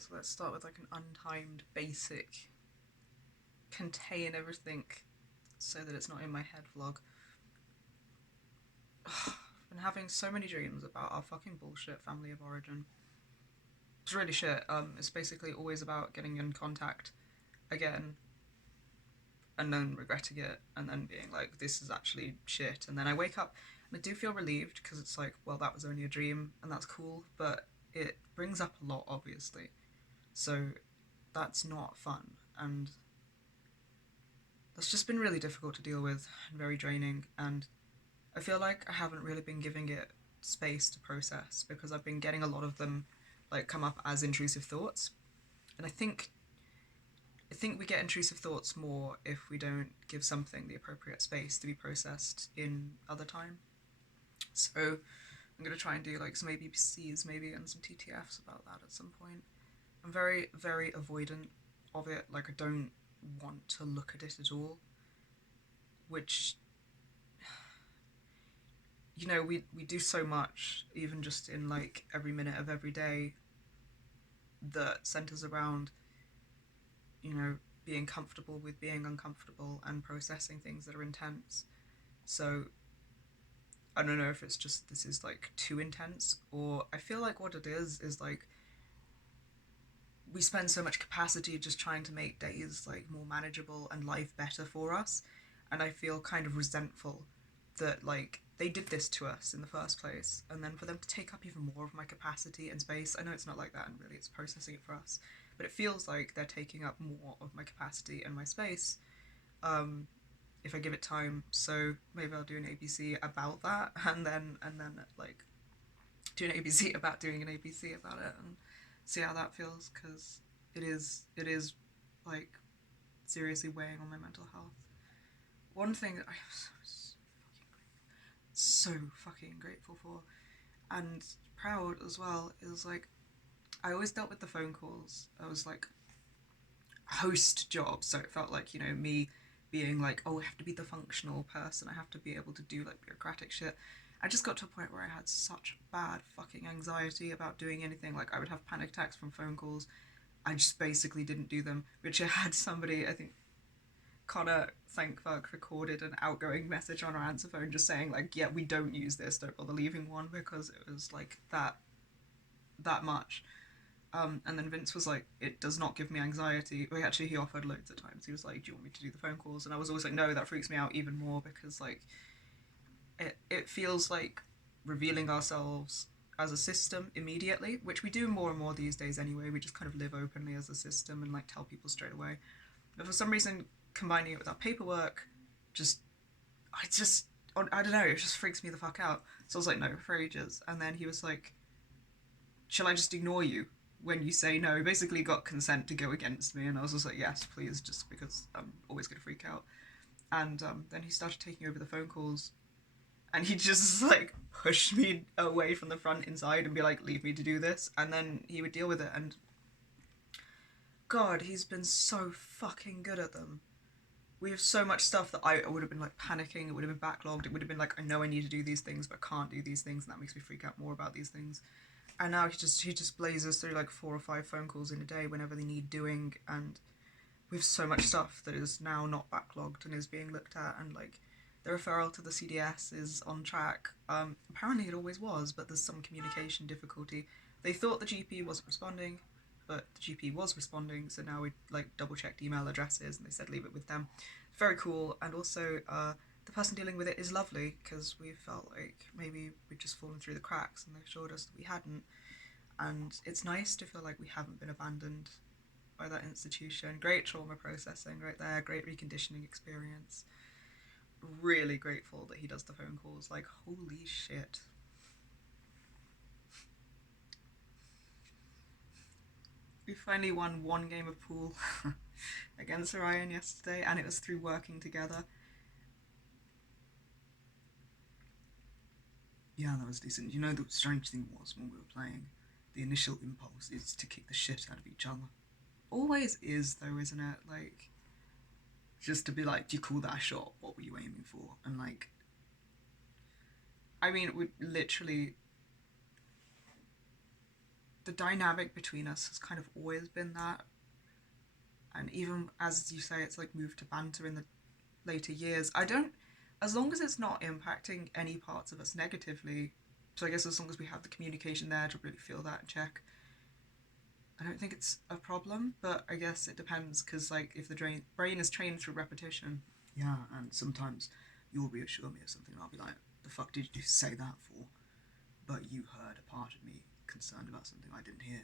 so let's start with like an untimed basic contain everything so that it's not in my head vlog. I've been having so many dreams about our fucking bullshit family of origin. It's really shit. It's basically always about getting in contact again and then regretting it and then being like, this is actually shit. And then I wake up and I do feel relieved because it's like, well, that was only a dream and that's cool, but it brings up a lot, obviously. So that's not fun. And that's just been really difficult to deal with and very draining. And I feel like I haven't really been giving it space to process because I've been getting a lot of them like come up as intrusive thoughts. And I think we get intrusive thoughts more if we don't give something the appropriate space to be processed in other time. So I'm gonna try and do like some ABCs maybe and some TTFs about that at some point. I'm very, very avoidant of it. Like I don't want to look at it at all. Which we do so much, even just in like every minute of every day, that centers around, you know, being comfortable with being uncomfortable and processing things that are intense. So I don't know if it's just this is like too intense, or I feel like what it is like we spend so much capacity just trying to make days like more manageable and life better for us. And I feel kind of resentful that like they did this to us in the first place, and then for them to take up even more of my capacity and space. I know it's not like that, and really it's processing it for us, but it feels like they're taking up more of my capacity and my space, um, if I give it time. So maybe I'll do an ABC about that, and then like do an ABC about doing an ABC about it, and see how that feels, because it is like seriously weighing on my mental health. One thing that I am so fucking grateful for and proud as well is like I always dealt with the phone calls. I was like host job, so it felt like, me being like, oh, I have to be the functional person, I have to be able to do like bureaucratic shit. I just got to a point where I had such bad fucking anxiety about doing anything. Like I would have panic attacks from phone calls. I just basically didn't do them. Which I had somebody, I think Connor Thankfuck, recorded an outgoing message on our answer phone just saying like, yeah, we don't use this, don't bother leaving one, because it was like that much. And then Vince was like, it does not give me anxiety. Well, actually, he offered loads of times. He was like, do you want me to do the phone calls? And I was always like, no, that freaks me out even more, because like it feels like revealing ourselves as a system immediately, which we do more and more these days anyway. We just kind of live openly as a system and like tell people straight away. But for some reason, combining it with our paperwork, just I just I don't know, it just freaks me the fuck out. So I was like, no, for ages. And then he was like, shall I just ignore you when you say no? He basically got consent to go against me, and I was just like, yes, please, just because I'm always going to freak out. And then he started taking over the phone calls, and he just like pushed me away from the front inside and be like, leave me to do this, and then he would deal with it. And God, he's been so fucking good at them. We have so much stuff that I would have been like panicking, it would have been backlogged, it would have been like, I know I need to do these things but I can't do these things, and that makes me freak out more about these things. And now he just blazes through like 4 or 5 phone calls in a day whenever they need doing. And we have so much stuff that is now not backlogged and is being looked at, and like the referral to the CDS is on track. Apparently it always was, but there's some communication difficulty. They thought the GP wasn't responding, but the GP was responding, so now we like double checked email addresses and they said leave it with them. Very cool. And also the person dealing with it is lovely, because we felt like maybe we'd just fallen through the cracks, and they assured us that we hadn't. And it's nice to feel like we haven't been abandoned by that institution. Great trauma processing right there, great reconditioning experience. Really grateful that he does the phone calls. Like, holy shit. We finally won one game of pool against Orion yesterday, and it was through working together. Yeah, that was decent. You know, the strange thing was, when we were playing, the initial impulse is to kick the shit out of each other. Always is, though, isn't it? Like, just to be like, do you call that a shot? What were you aiming for? And like, I mean, we literally the dynamic between us has kind of always been that. And even as you say, it's like moved to banter in the later years. I don't, as long as it's not impacting any parts of us negatively, so I guess as long as we have the communication there to really feel that and check, I don't think it's a problem. But I guess it depends, because like if the brain is trained through repetition, yeah, and sometimes you'll reassure me of something and I'll be like, the fuck did you say that for? But you heard a part of me concerned about something I didn't hear.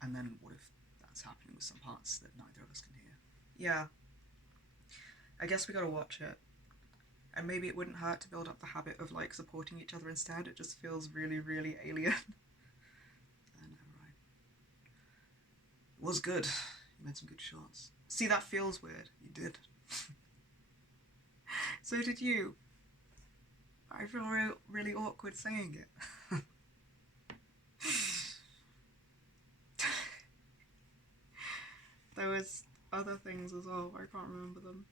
And then what if that's happening with some parts that neither of us can hear? Yeah. I guess we gotta watch it. And maybe it wouldn't hurt to build up the habit of like supporting each other instead. It just feels really, really alien. I know, right? It was good. You made some good shots. See, that feels weird. You did. So did you. I feel really awkward saying it. There was other things as well, but I can't remember them.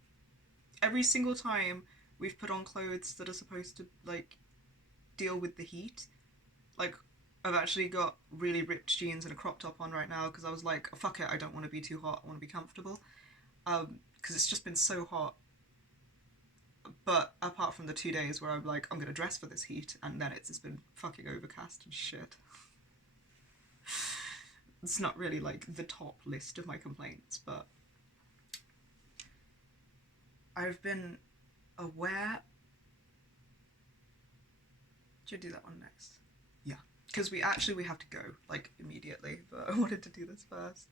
Every single time we've put on clothes that are supposed to like deal with the heat, like I've actually got really ripped jeans and a crop top on right now because I was like, oh, fuck it, I don't want to be too hot, I want to be comfortable, because it's just been so hot. But apart from the 2 days where I'm like, I'm gonna dress for this heat, and then it's just been fucking overcast and shit. It's not really like the top list of my complaints, but I've been aware. Should do that one next. Yeah, because we have to go like immediately, but I wanted to do this first.